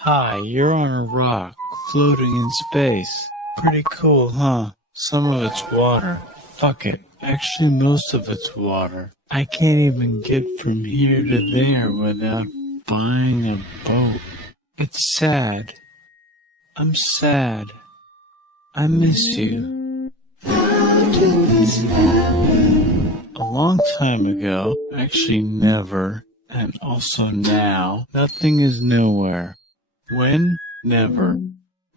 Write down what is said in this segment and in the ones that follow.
Hi, you're on a rock, floating in space. Pretty cool, huh? Some of it's water. Fuck it. Actually, most of it's water. I can't even get from here to there without buying a boat. It's sad. I'm sad. I miss you. How did this happen? A long time ago, actually never, and also now, nothing is nowhere. When? Never.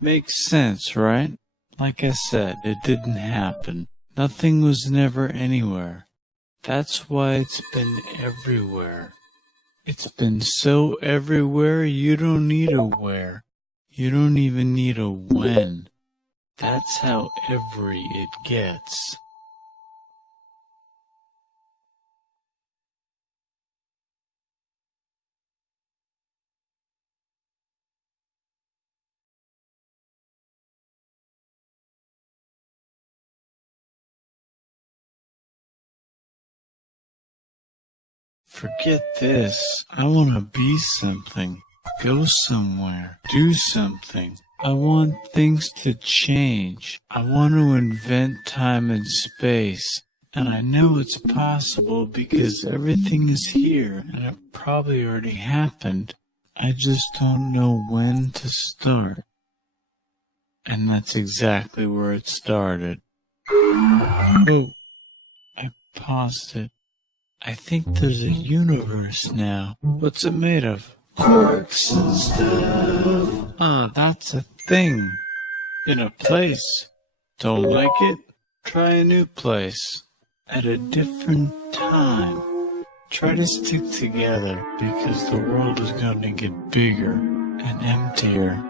Makes sense, right? Like I said, it didn't happen. Nothing was never anywhere. That's why it's been everywhere. It's been so everywhere you don't need a where. You don't even need a when. That's how every it gets. Forget this. I want to be something. Go somewhere. Do something. I want things to change. I want to invent time and space. And I know it's possible because everything is here and it probably already happened. I just don't know when to start. And that's exactly where it started. Oh, I paused it. I think there's a universe now. What's it made of? Quarks and stuff. Ah, that's a thing. In a place. Don't like it? Try a new place. At a different time. Try to stick together because the world is going to get bigger and emptier.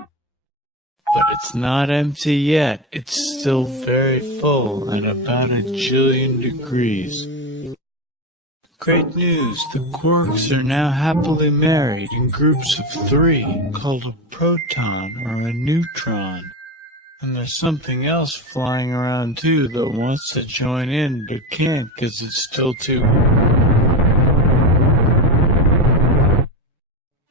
But it's not empty yet. It's still very full at about 1 jillion degrees. Great news! The quarks are now happily married in groups of 3, called a proton or a neutron. And there's something else flying around too that wants to join in but can't because it's still too...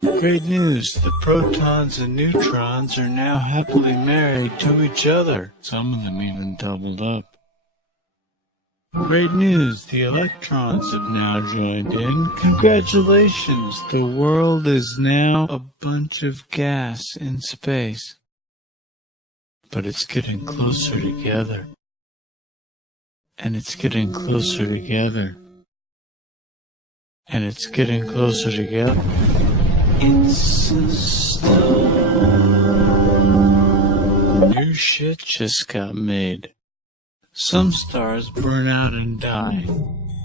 Great news! The protons and neutrons are now happily married to each other. Some of them even doubled up. Great news, the electrons have now joined in. Congratulations, the world is now a bunch of gas in space. But it's getting closer together. And it's getting closer together. And it's getting closer together. It's a star. New shit just got made. Some stars burn out and die.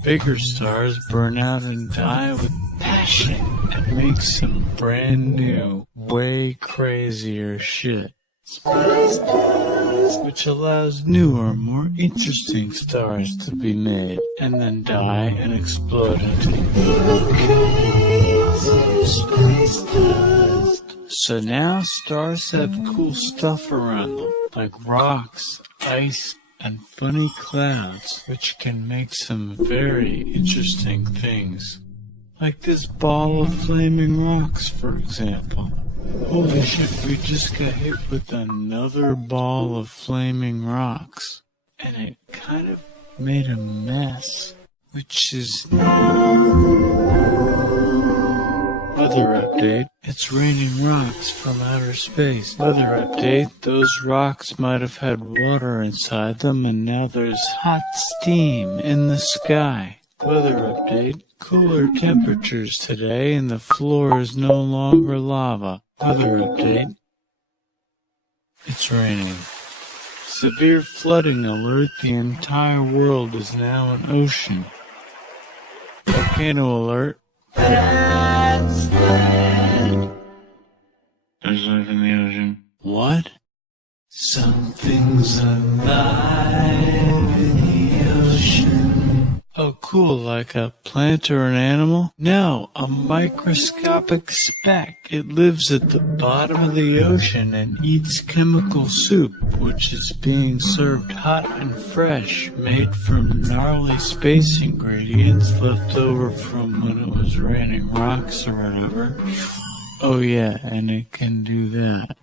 Bigger stars burn out and die with passion and make some brand new, way crazier shit. Space stars, which allows newer, more interesting stars to be made and then die and explode into crazy space dust. So now stars have cool stuff around them, like rocks, ice, and funny clouds, which can make some very interesting things. Like this ball of flaming rocks, for example. Holy shit, we just got hit with another ball of flaming rocks. And it kind of made a mess, which is... Weather update. It's raining rocks from outer space. Weather update. Those rocks might have had water inside them and now there's hot steam in the sky. Weather update. Cooler temperatures today and the floor is no longer lava. Weather update. It's raining. Severe flooding alert. The entire world is now an ocean. Volcano alert. That's land. There's life in the ocean. What? Something's alive in the ocean. Oh, cool, like a plant or an animal? No, a microscopic speck. It lives at the bottom of the ocean and eats chemical soup, which is being served hot and fresh, made from gnarly space ingredients left over from when it was raining rocks or whatever. Oh yeah, and it can do that.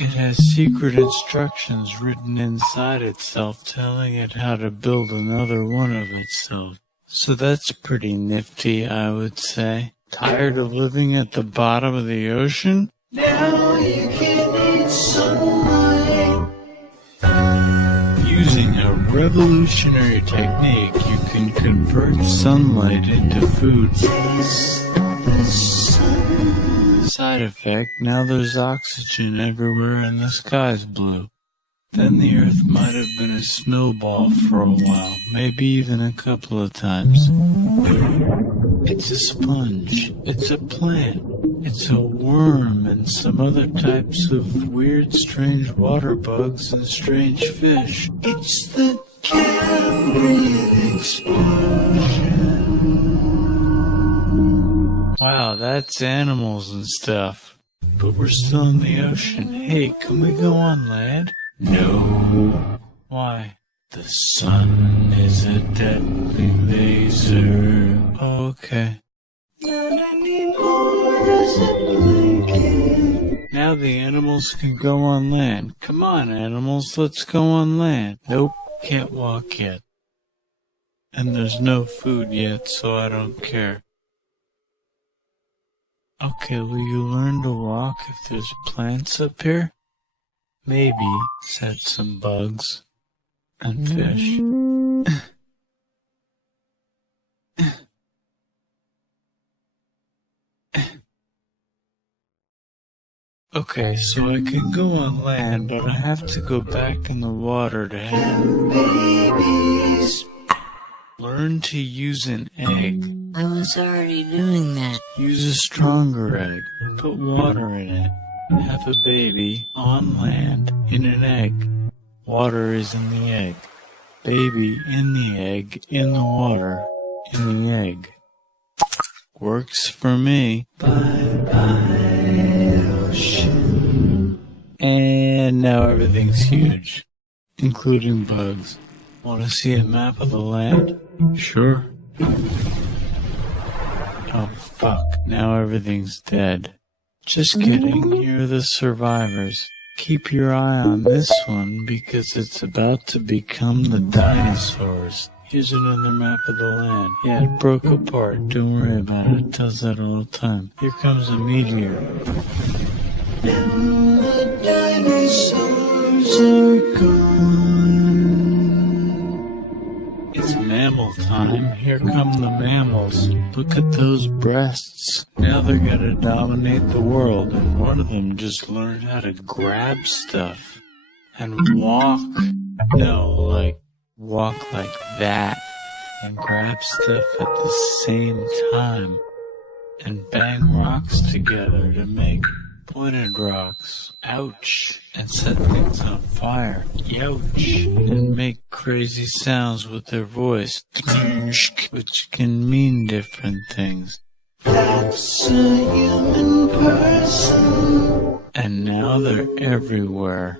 It has secret instructions written inside itself telling it how to build another one of itself. So that's pretty nifty, I would say. Tired of living at the bottom of the ocean? Now you can eat sunlight. Using a revolutionary technique, you can convert sunlight into food. Taste the sun. Side effect, now there's oxygen everywhere and the sky's blue. Then the earth might have been a snowball for a while, maybe even a couple of times. It's a sponge, it's a plant, it's a worm and some other types of weird, strange water bugs and strange fish. It's the Cambrian explosion. Wow, that's animals and stuff. But we're still in the ocean. Hey, can we go on land? No. Why? The sun is a deadly laser. Oh, okay. Not anymore, as a blanket. Now the animals can go on land. Come on, animals, let's go on land. Nope, can't walk yet. And there's no food yet, so I don't care. Okay, will you learn to walk if there's plants up here? Maybe, said some bugs and fish. Okay, so I can go on land, but I have to go back in the water to have babies. Learn to use an egg. I was already doing that. Use a stronger egg. Put water in it. Have a baby on land in an egg. Water is in the egg. Baby in the egg, in the water, in the egg. Works for me. Bye-bye, ocean. And now everything's huge, including bugs. Want to see a map of the land? Sure. Oh, fuck. Now everything's dead. Just kidding. You're the survivors. Keep your eye on this one because it's about to become the dinosaurs. Here's another map of the land. Yeah, it broke apart. Don't worry about it. It does that all the time. Here comes a meteor. And the dinosaurs are gone. It's mammal time. Here come the mammals. Look at those breasts. Now they're gonna dominate the world, and one of them just learned how to grab stuff and walk. No, like walk like that and grab stuff at the same time and bang rocks together to make pointed rocks. Ouch. And set things on fire. Youch. And make crazy sounds with their voice, which can mean different things. That's a human person. And now they're everywhere.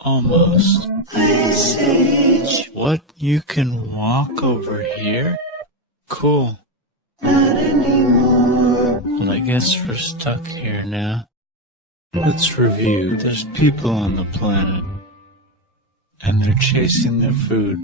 Almost. Ice Age. What? You can walk over here? Cool. Not anymore. Well, I guess we're stuck here now. Let's review. There's people on the planet. And they're chasing their food.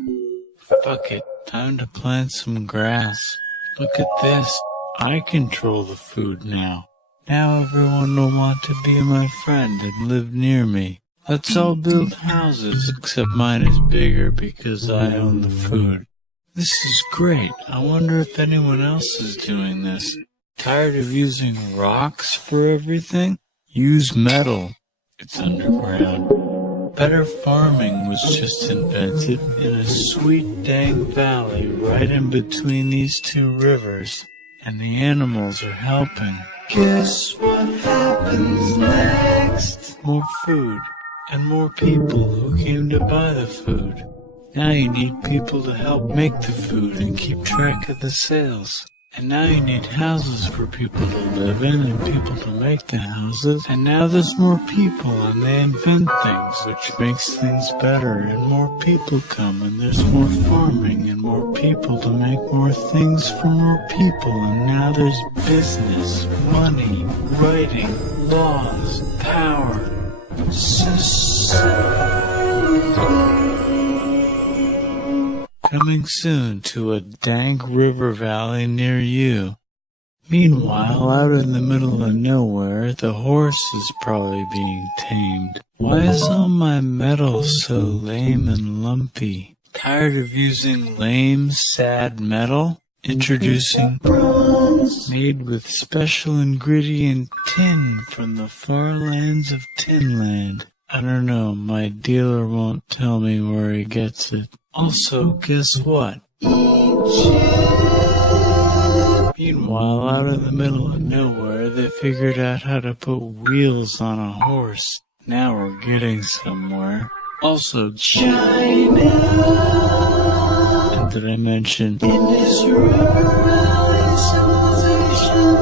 Fuck it. Time to plant some grass. Look at this. I control the food now. Now everyone will want to be my friend and live near me. Let's all build houses, except mine is bigger because I own the food. This is great. I wonder if anyone else is doing this. Tired of using rocks for everything? Use metal. It's underground. Better farming was just invented in a sweet dang valley right in between these two rivers. And the animals are helping. Guess what happens next? More food. And more people who came to buy the food. Now you need people to help make the food and keep track of the sales. And now you need houses for people to live in and people to make the houses. And now there's more people and they invent things, which makes things better. And more people come and there's more farming and more people to make more things for more people. And now there's business, money, writing, laws, power, coming soon to a dank river valley near you. Meanwhile, out in the middle of nowhere, the horse is probably being tamed. Why is all my metal so lame and lumpy? Tired of using lame, sad metal? Introducing bronze, made with special ingredient tin from the far lands of Tinland. I don't know, my dealer won't tell me where he gets it. Also, guess what? Meanwhile, out in the middle of nowhere, they figured out how to put wheels on a horse. Now we're getting somewhere. Also, China. And did I mention Indus River Valley civilization?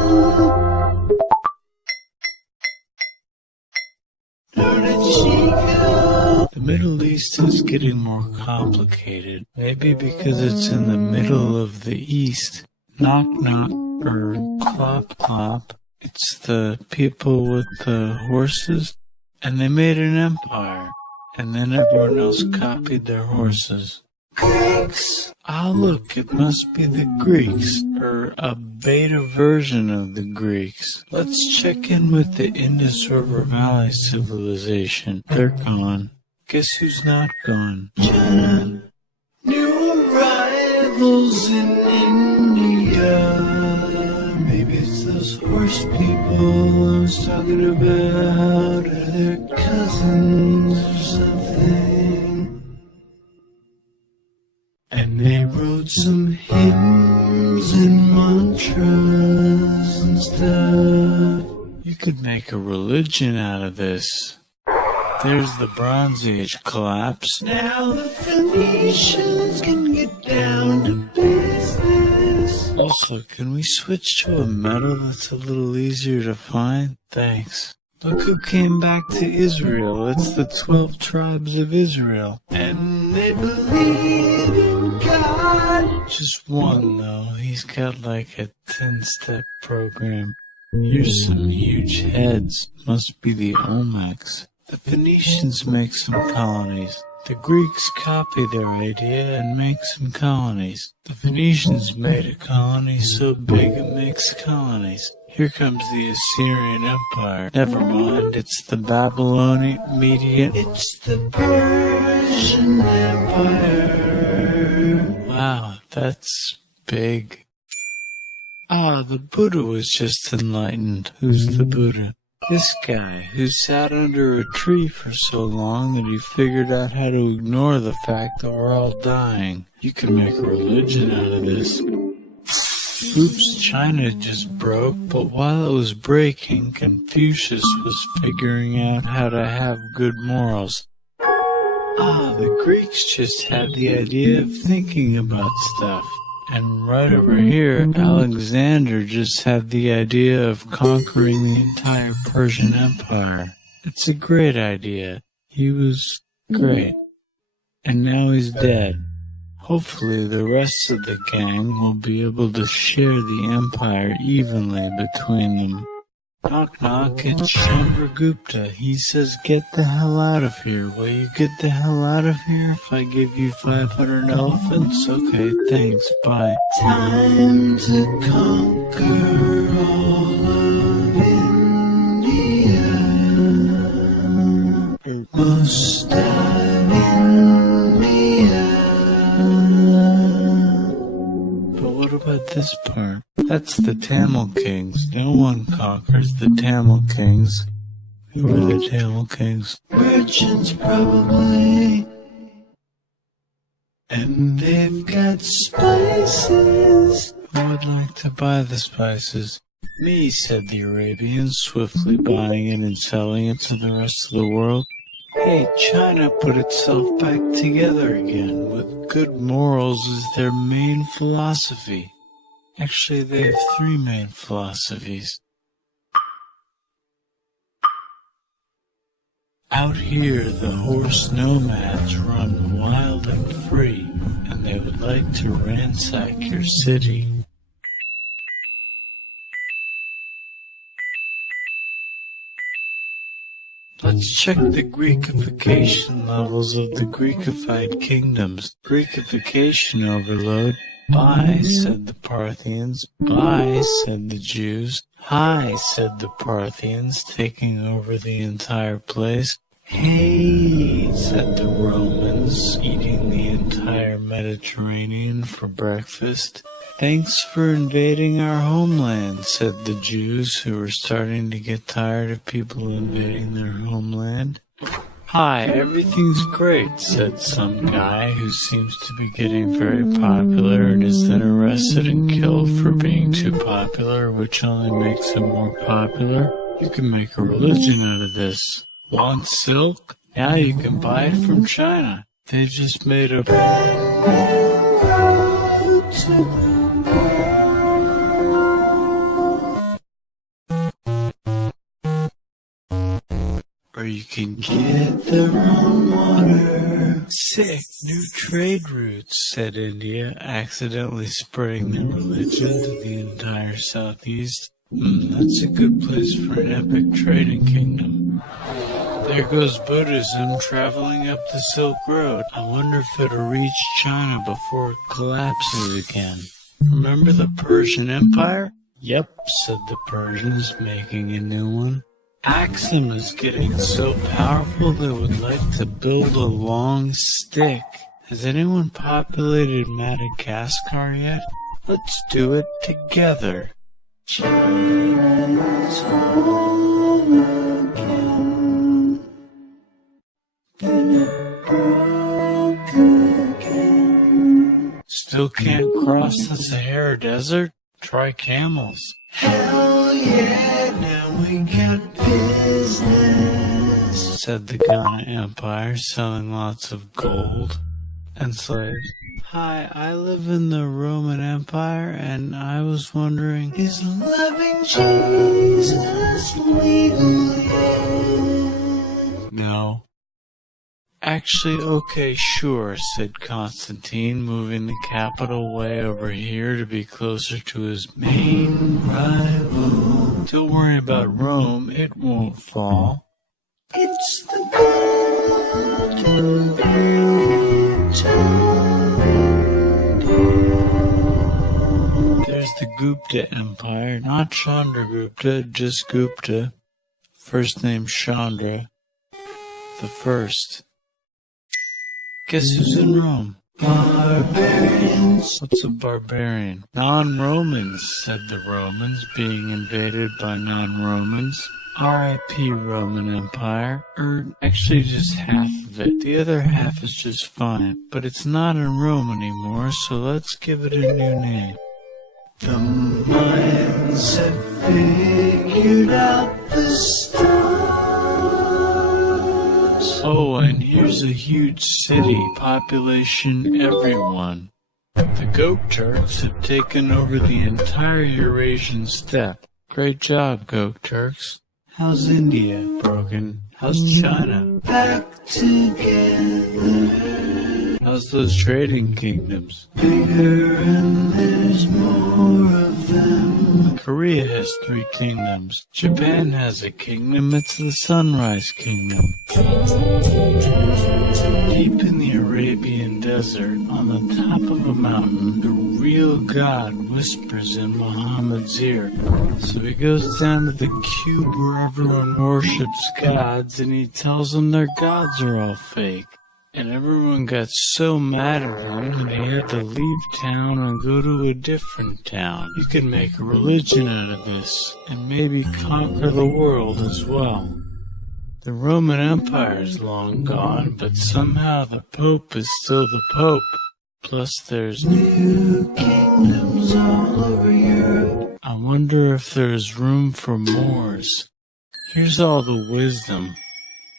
The Middle East is getting more complicated, maybe because it's in the middle of the East. Knock knock, or clop clop. It's the people with the horses, and they made an empire, and then everyone else copied their horses. Greeks! Ah, look, it must be the Greeks, or a beta version of the Greeks. Let's check in with the Indus River Valley civilization. They're gone. Guess who's not gone? China. New arrivals in India. Maybe it's those horse people I was talking about, or their cousins or something. And they wrote some hymns and mantras and stuff. You could make a religion out of this. There's the Bronze Age collapse. Now the Phoenicians can get down to business. Also, can we switch to a metal that's a little easier to find? Thanks. Look who came back to Israel. It's the 12 tribes of Israel. And they believe in God. Just one, though. He's got like a 10-step program. Here's some huge heads. Must be the Olmecs. The Phoenicians make some colonies. The Greeks copy their idea and make some colonies. The Phoenicians made a colony so big it makes colonies. Here comes the Assyrian Empire. Never mind, it's the Babylonian Median. It's the Persian Empire. Wow, that's big. Ah, the Buddha was just enlightened. Who's the Buddha? This guy, who sat under a tree for so long that he figured out how to ignore the fact that we're all dying. You can make a religion out of this. Oops, China just broke, but while it was breaking, Confucius was figuring out how to have good morals. Ah, the Greeks just had the idea of thinking about stuff. And right over here, Alexander just had the idea of conquering the entire Persian Empire. It's a great idea. He was great. And now he's dead. Hopefully the rest of the gang will be able to share the empire evenly between them. Knock knock, it's Chandragupta. He says get the hell out of here. Will you get the hell out of here if I give you 500 elephants? Okay, thanks, bye. Time to conquer all of India. Most of India. But what about this part? That's the Tamil Kings. No one conquers the Tamil Kings. Who are the Tamil Kings? Merchants, probably. And they've got spices. Who would like to buy the spices? Me, said the Arabians, swiftly buying it and selling it to the rest of the world. Hey, China put itself back together again, with good morals as their main philosophy. Actually, they have three main philosophies. Out here, the horse nomads run wild and free, and they would like to ransack your city. Let's check the Greekification levels of the Greekified kingdoms. Greekification overload. Bye, said the Parthians. Bye, said the Jews. Hi, said the Parthians, taking over the entire place. Hey, said the Romans, eating the entire Mediterranean for breakfast. Thanks for invading our homeland, said the Jews, who were starting to get tired of people invading their homeland. Hi, everything's great, said some guy who seems to be getting very popular and is then arrested and killed for being too popular, which only makes him more popular. You can make a religion out of this. Want silk? Now you can buy it from China. They just made a brand new road to the or you can get their own water. Sick, new trade routes, said India, accidentally spreading their religion to the entire southeast. That's a good place for an epic trading kingdom. There goes Buddhism traveling up the Silk Road. I wonder if it'll reach China before it collapses again. Remember the Persian Empire? Yep, said the Persians, making a new one. Axum is getting so powerful they would like to build a long stick. Has anyone populated Madagascar yet? Let's do it together. China's home again. Still can't cross the Sahara Desert? Try camels. Hell yeah, now we got business, said the Ghana Empire, selling lots of gold and slaves. Hi, I live in the Roman Empire, and I was wondering, is loving Jesus legal yet? No. Actually, okay, sure, said Constantine, moving the capital way over here to be closer to his main rival. Don't worry about Rome, it won't fall. It's the golden age. There's the Gupta Empire, not Chandragupta, just Gupta. First name Chandra. The first. Guess who's in Rome? Barbarians. What's a barbarian? Non-Romans, said the Romans, being invaded by non-Romans. R.I.P. Roman Empire. Actually just half of it. The other half is just fine. But it's not in Rome anymore, so let's give it a new name. The minds have figured out the stars. Oh, and here's a huge city, population everyone. The Goat Turks have taken over the entire Eurasian steppe. Great job, Goat Turks. How's India? Broken. How's China? Back together. How's those trading kingdoms? Bigger and there's more of them. Korea has 3 kingdoms. Japan has a kingdom, it's the Sunrise Kingdom. Deep in the Arabian desert, on the top of a mountain, the real God whispers in Muhammad's ear. So he goes down to the cube where everyone worships gods, and he tells them their gods are all fake. And everyone got so mad at him that he had to leave town and go to a different town. You can make a religion out of this, and maybe conquer the world as well. The Roman Empire is long gone, but somehow the Pope is still the Pope. Plus there's new kingdoms all over Europe. I wonder if there's room for Moors. Here's all the wisdom.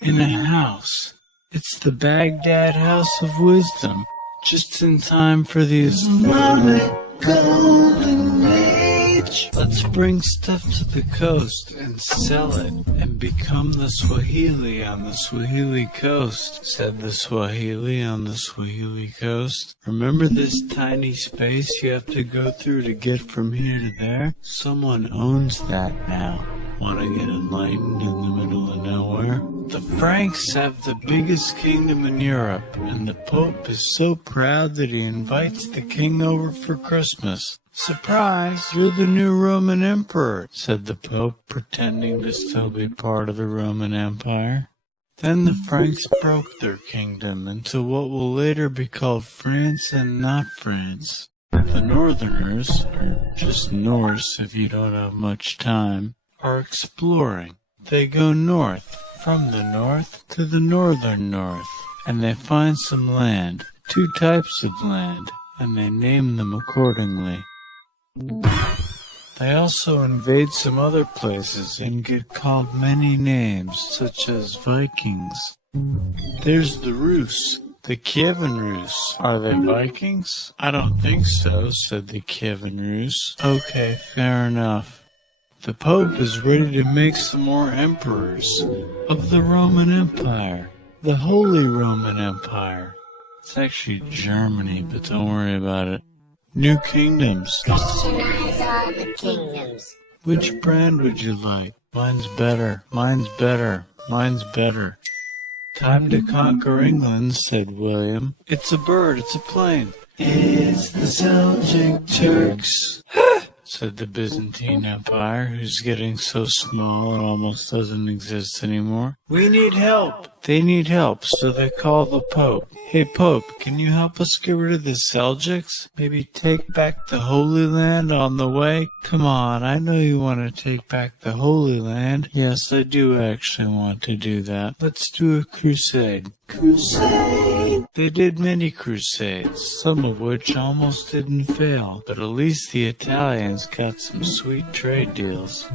In a house. It's the Baghdad House of Wisdom, just in time for the Islamic Golden Age! Let's bring stuff to the coast and sell it and become the Swahili on the Swahili coast, said the Swahili on the Swahili coast. Remember this tiny space you have to go through to get from here to there? Someone owns that now. Want to get enlightened in the middle of nowhere? The Franks have the biggest kingdom in Europe, and the Pope is so proud that he invites the king over for Christmas. Surprise, you're the new Roman Emperor, said the Pope, pretending to still be part of the Roman Empire. Then the Franks broke their kingdom into what will later be called France and not France. The Northerners, or just Norse if you don't have much time, are exploring. They go north, from the north to the northern north, and they find some land, 2 types of land, and they name them accordingly. They also invade some other places and get called many names, such as Vikings. There's the Rus, the Kievan Rus. Are they Vikings? I don't think so, said the Kievan Rus. Okay, fair enough. The Pope is ready to make some more emperors of the Roman Empire, the Holy Roman Empire. It's actually Germany, but don't worry about it. New kingdoms. Christianize all the kingdoms. Which brand would you like? Mine's better, mine's better, mine's better. Time to conquer England, said William. It's a bird, it's a plane. It's the Seljuk Turks. Said the Byzantine Empire, who's getting so small it almost doesn't exist anymore. We need help. They need help, so they call the Pope. Hey Pope, can you help us get rid of the Seljuks? Maybe take back the Holy Land on the way? Come on, I know you want to take back the Holy Land. Yes, I do actually want to do that. Let's do a crusade. Crusade! They did many crusades, some of which almost didn't fail, but at least the Italians got some sweet trade deals.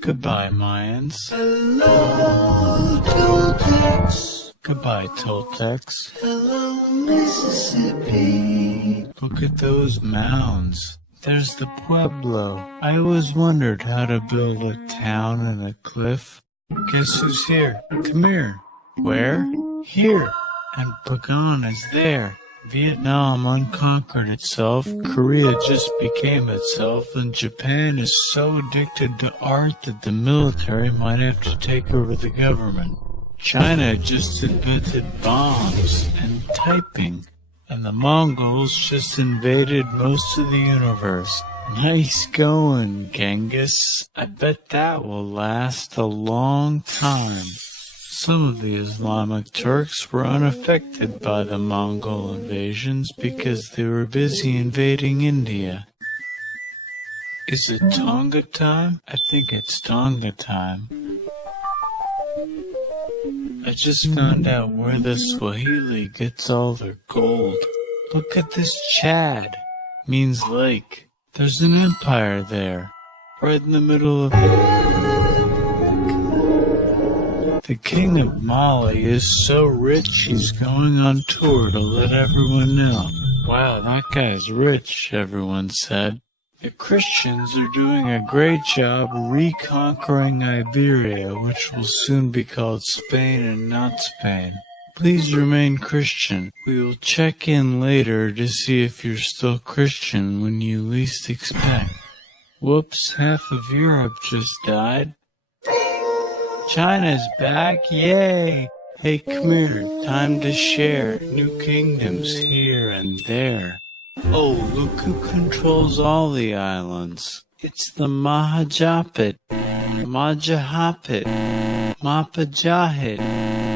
Goodbye, Mayans. Hello, Toltecs. Goodbye, Toltecs. Hello, Mississippi. Look at those mounds. There's the Pueblo. I always wondered how to build a town in a cliff. Guess who's here? Come here. Where? Here. And Pagan is there. Vietnam unconquered itself, Korea just became itself, and Japan is so addicted to art that the military might have to take over the government. China just invented bombs and typing, and the Mongols just invaded most of the universe. Nice going, Genghis. I bet that will last a long time. Some of the Islamic Turks were unaffected by the Mongol invasions because they were busy invading India. Is it Tonga time? I think it's Tonga time. I just found out where the Swahili gets all their gold. Look at this Chad. Means lake. There's an empire there, right in the middle of The king of Mali is so rich he's going on tour to let everyone know. Wow, that guy's rich, everyone said. The Christians are doing a great job reconquering Iberia, which will soon be called Spain and not Spain. Please remain Christian. We will check in later to see if you're still Christian when you least expect. Whoops, half of Europe just died. China's back, yay! Hey, come here, time to share. New kingdoms here and there. Oh, look who controls all the islands. It's the Mahajapit, Majahapit, Mapajahit,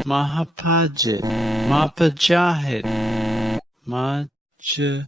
Mahapajit, Mapajahit, Majapahit.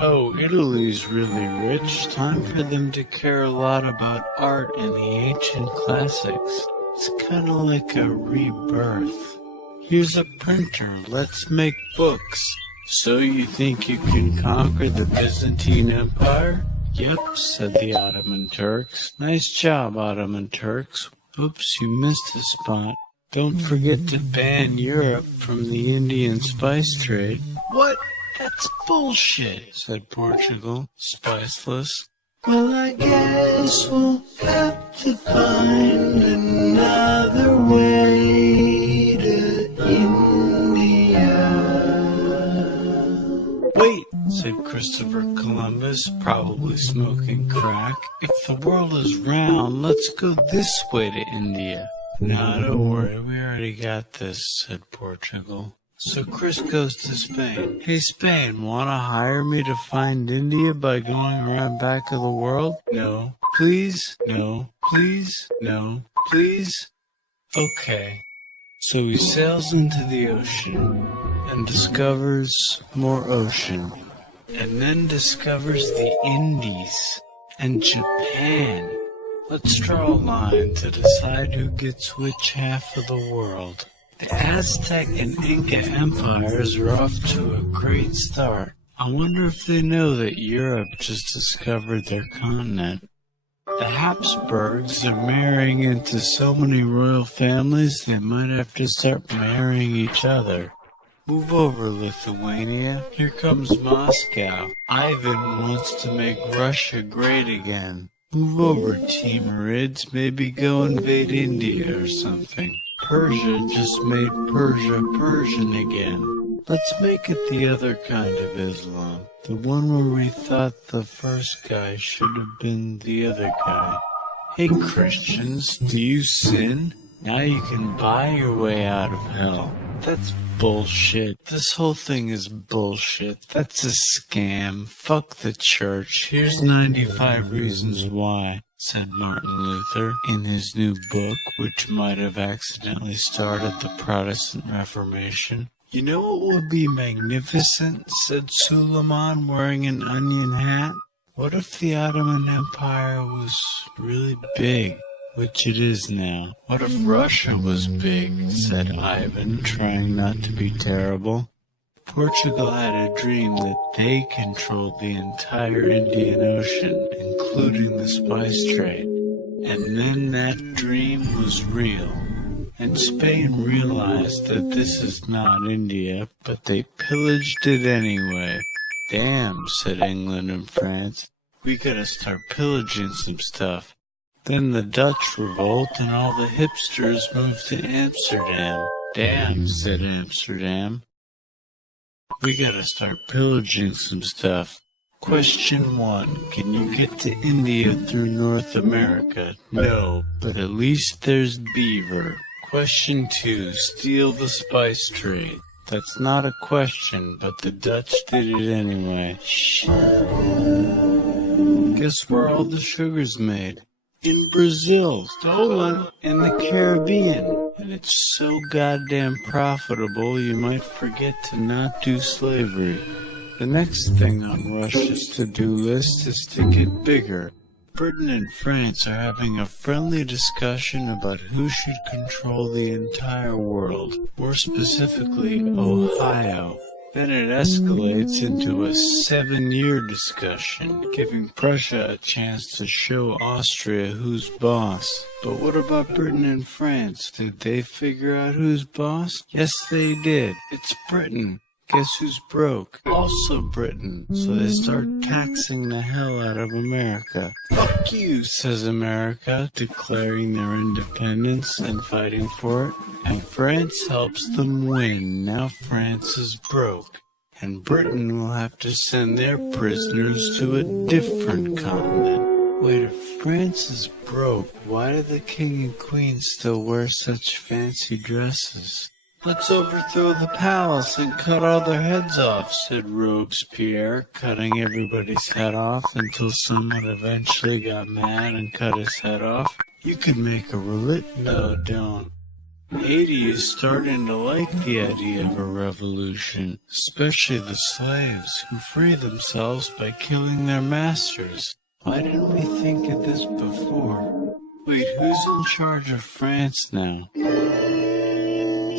Oh, Italy's really rich. Time for them to care a lot about art and the ancient classics. It's kind of like a rebirth. Here's a printer. Let's make books. So you think you can conquer the Byzantine Empire? Yep, said the Ottoman Turks. Nice job, Ottoman Turks. Oops, you missed a spot. Don't forget to ban Europe from the Indian spice trade. What? That's bullshit, said Portugal, spiceless. Well, I guess we'll have to find another way to India. Wait, said Christopher Columbus, probably smoking crack. If the world is round, let's go this way to India. No, don't worry, we already got this, said Portugal. So Chris goes to Spain. Hey Spain, wanna hire me to find India by going around back of the world? No. Please? No. Please? No. Please? Okay. So he sails into the ocean and discovers more ocean. And then discovers the Indies and Japan. Let's draw a line to decide who gets which half of the world. The Aztec and Inca empires are off to a great start. I wonder if they know that Europe just discovered their continent. The Habsburgs are marrying into so many royal families they might have to start marrying each other. Move over, Lithuania. Here comes Moscow. Ivan wants to make Russia great again. Move over, Timurids. Maybe go invade India or something. Persia just made Persia Persian again. Let's make it the other kind of Islam. The one where we thought the first guy should have been the other guy. Hey Christians, do you sin? Now you can buy your way out of hell. That's bullshit. This whole thing is bullshit. That's a scam. Fuck the church. Here's 95 reasons why, said Martin Luther in his new book, which might have accidentally started the Protestant Reformation. You know what would be magnificent, said Suleiman wearing an onion hat? What if the Ottoman Empire was really big? Which it is now. What if Russia was big, said Ivan, trying not to be terrible. Portugal had a dream that they controlled the entire Indian Ocean, including the spice trade. And then that dream was real. And Spain realized that this is not India, but they pillaged it anyway. Damn, said England and France. We gotta start pillaging some stuff. Then the Dutch revolt and all the hipsters moved to Amsterdam. Damn, said Amsterdam. We gotta start pillaging some stuff. Question 1. Can you get to India through North America? No, but at least there's beaver. Question 2. Steal the spice trade. That's not a question, but the Dutch did it anyway. Shut up. Guess where all the sugar's made? In Brazil, stolen in the Caribbean. And it's so goddamn profitable you might forget to not do slavery. The next thing on Russia's to-do list is to get bigger. Britain and France are having a friendly discussion about who should control the entire world, more specifically Ohio. Then it escalates into a 7-year discussion, giving Prussia a chance to show Austria who's boss. But what about Britain and France? Did they figure out who's boss? Yes, they did. It's Britain. Guess who's broke? Also Britain. So they start taxing the hell out of America. Fuck you, says America, declaring their independence and fighting for it. And France helps them win. Now France is broke. And Britain will have to send their prisoners to a different continent. Wait, if France is broke, why do the king and queen still wear such fancy dresses? Let's overthrow the palace and cut all their heads off, said Robespierre, cutting everybody's head off until someone eventually got mad and cut his head off. You could make a religion. No, don't. Haiti is starting to like the idea of a revolution, especially the slaves, who free themselves by killing their masters. Why didn't we think of this before? Wait, who's in charge of France now?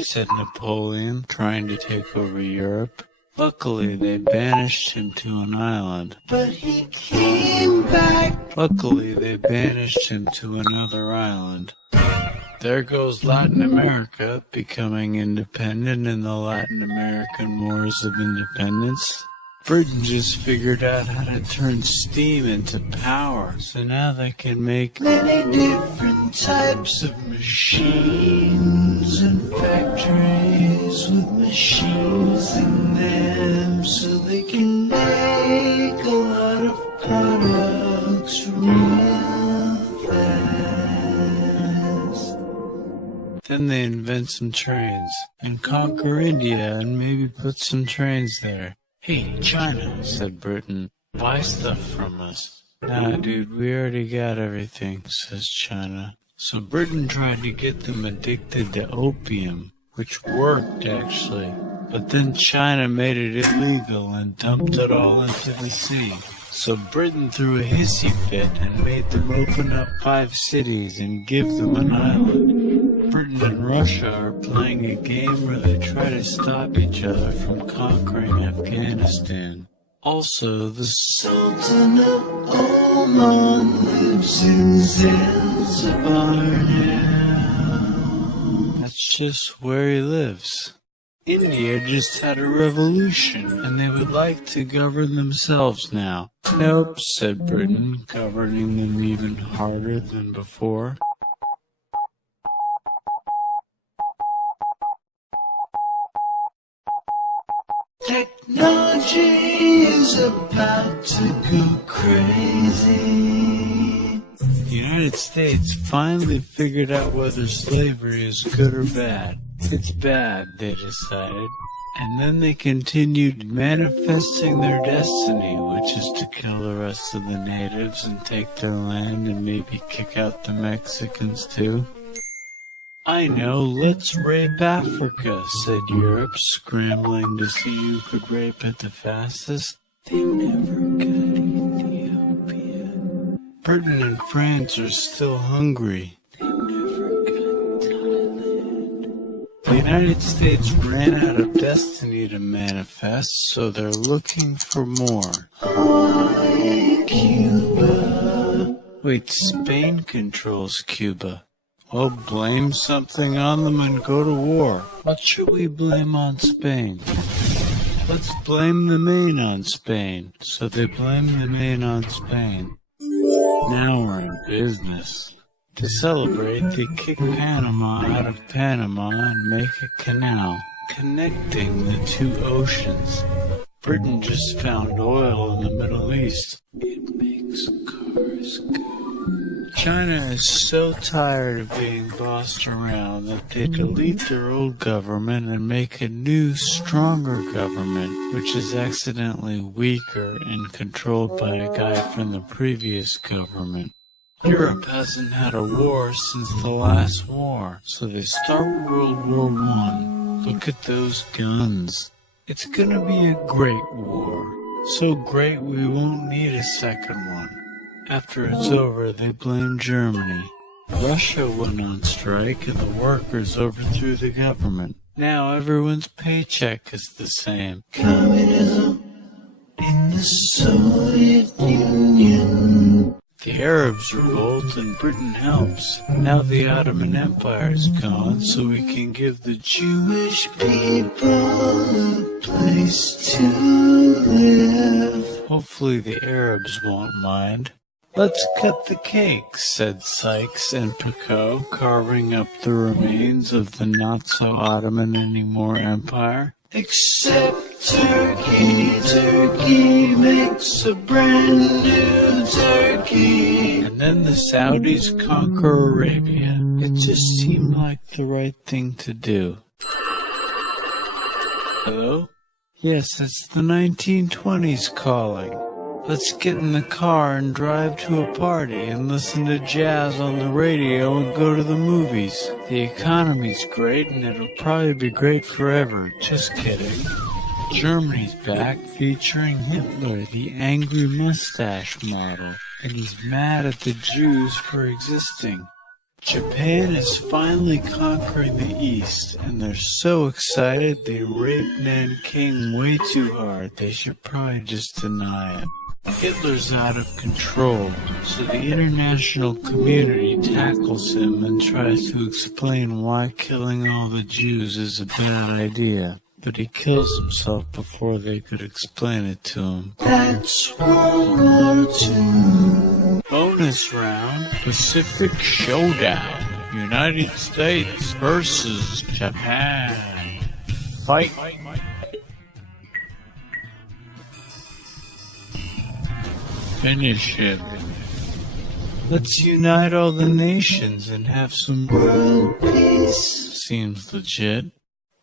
Said Napoleon, trying to take over Europe. Luckily, they banished him to an island. But he came back. Luckily, they banished him to another island. There goes Latin America, becoming independent in the Latin American Wars of Independence. Britain just figured out how to turn steam into power, so now they can make many different types of machines and factories with machines in them, so they can make a lot of products real fast. Then they invent some trains and conquer India and maybe put some trains there. "Hey, China," said Britain, "buy stuff from us." "Nah, dude, we already got everything," says China. So Britain tried to get them addicted to opium, which worked actually. But then China made it illegal and dumped it all into the sea. So Britain threw a hissy fit and made them open up 5 cities and give them an island. Britain and Russia are playing a game where they try to stop each other from conquering Afghanistan. Also, the Sultan of Oman lives in Zanzibar now. That's just where he lives. India just had a revolution, and they would like to govern themselves now. "Nope," said Britain, governing them even harder than before. Technology is about to go crazy. The United States finally figured out whether slavery is good or bad. It's bad, they decided. And then they continued manifesting their destiny, which is to kill the rest of the natives and take their land and maybe kick out the Mexicans too. "I know, let's rape Africa," said Europe, scrambling to see who could rape it the fastest. They never got Ethiopia. Britain and France are still hungry. They never got Thailand. The United States ran out of destiny to manifest, so they're looking for more. Hawaii, Cuba. Wait, Spain controls Cuba. Well, blame something on them and go to war. What should we blame on Spain? Let's blame the Maine on Spain. So they blame the Maine on Spain. Now we're in business. To celebrate, they kick Panama out of Panama and make a canal, connecting the 2 oceans. Britain just found oil in the Middle East. It makes cars go. China is so tired of being bossed around that they delete their old government and make a new, stronger government, which is accidentally weaker and controlled by a guy from the previous government. Europe hasn't had a war since the last war, so they start World War I. Look at those guns. It's gonna be a great war. So great we won't need a second one. After it's over, they blame Germany. Russia went on strike and the workers overthrew the government. Now everyone's paycheck is the same. Communism in the Soviet Union. The Arabs revolt and Britain helps. Now the Ottoman Empire is gone, so we can give the Jewish people a place to live. Hopefully the Arabs won't mind. "Let's cut the cake," said Sykes and Picot, carving up the remains of the not-so-Ottoman-anymore empire. "Except turkey, turkey makes a brand new turkey." And then the Saudis conquer Arabia. It just seemed like the right thing to do. Hello? Yes, it's the 1920s calling. Let's get in the car and drive to a party and listen to jazz on the radio and go to the movies. The economy's great and it'll probably be great forever. Just kidding. Germany's back featuring Hitler, the angry mustache model, and he's mad at the Jews for existing. Japan is finally conquering the East, and they're so excited they raped Nanking way too hard. They should probably just deny it. Hitler's out of control, so the international community tackles him and tries to explain why killing all the Jews is a bad idea. but he kills himself before they could explain it to him. That's World War II. Bonus round, Pacific Showdown. United States versus Japan. Fight. Finish it. Let's unite all the nations and have some world peace. Seems legit.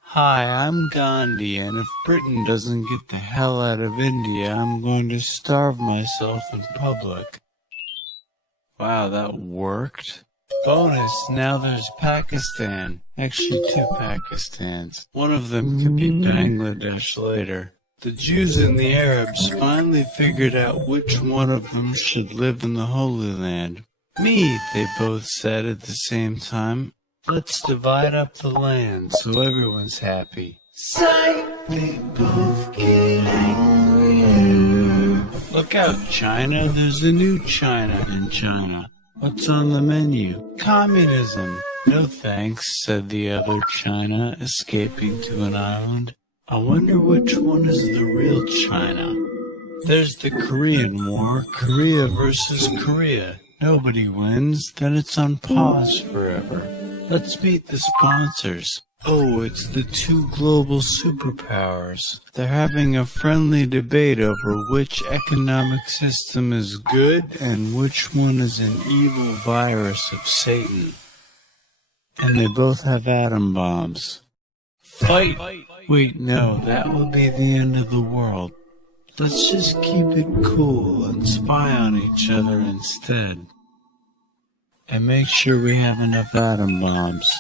Hi, I'm Gandhi, and if Britain doesn't get the hell out of India, I'm going to starve myself in public. Wow, that worked. Bonus, now there's Pakistan. Actually, 2 Pakistans. One of them could be Bangladesh later. The Jews and the Arabs finally figured out which one of them should live in the Holy Land. Me, they both said at the same time. Let's divide up the land so everyone's happy. Sight, they both get angrier. Look out, China, there's a new China in China. What's on the menu? Communism. No thanks, said the other China, escaping to an island. I wonder which one is the real China. There's the Korean War, Korea versus Korea. Nobody wins, then it's on pause forever. Let's meet the sponsors. Oh, it's the 2 global superpowers. They're having a friendly debate over which economic system is good and which one is an evil virus of Satan. And they both have atom bombs. Fight! Wait, no, that will be the end of the world. Let's just keep it cool and spy on each other instead. And make sure we have enough atom bombs.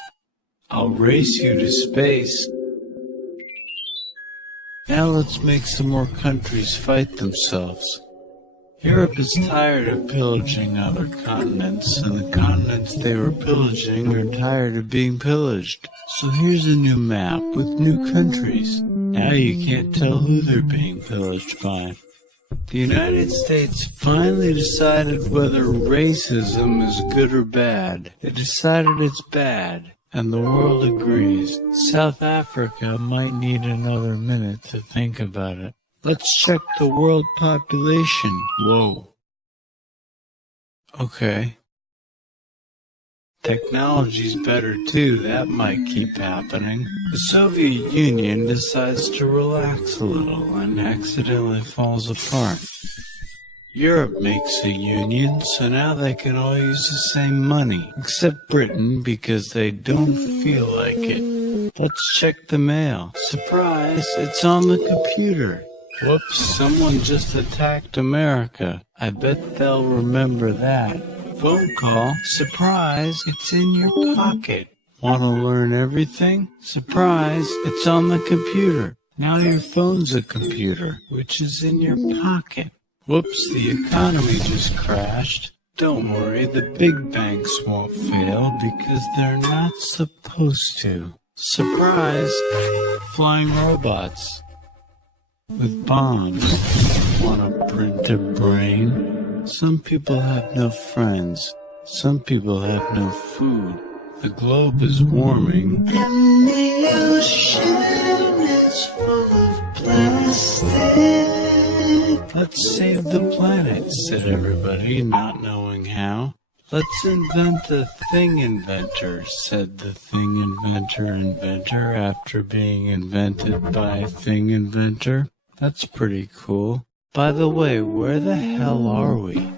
I'll race you to space. Now let's make some more countries fight themselves. Europe is tired of pillaging other continents, and the continents they were pillaging are tired of being pillaged. So here's a new map with new countries. Now you can't tell who they're being pillaged by. The United States finally decided whether racism is good or bad. They decided it's bad, and the world agrees. South Africa might need another minute to think about it. Let's check the world population. Whoa. Okay. Technology's better too, that might keep happening. The Soviet Union decides to relax a little and accidentally falls apart. Europe makes a union, so now they can all use the same money, except Britain because they don't feel like it. Let's check the mail. Surprise, it's on the computer. Whoops, someone just attacked America. I bet they'll remember that. Phone call. Surprise, it's in your pocket. Want to learn everything? Surprise, it's on the computer. Now your phone's a computer, which is in your pocket. Whoops, the economy just crashed. Don't worry, the big banks won't fail because they're not supposed to. Surprise, flying robots with bombs. Want to print a brain? Some people have no friends. Some people have no food. The globe is warming. And the ocean is full of plastic. Let's save the planet, said everybody, not knowing how. Let's invent a thing inventor, said the thing inventor after being invented by a thing inventor. That's pretty cool. By the way, where the hell are we?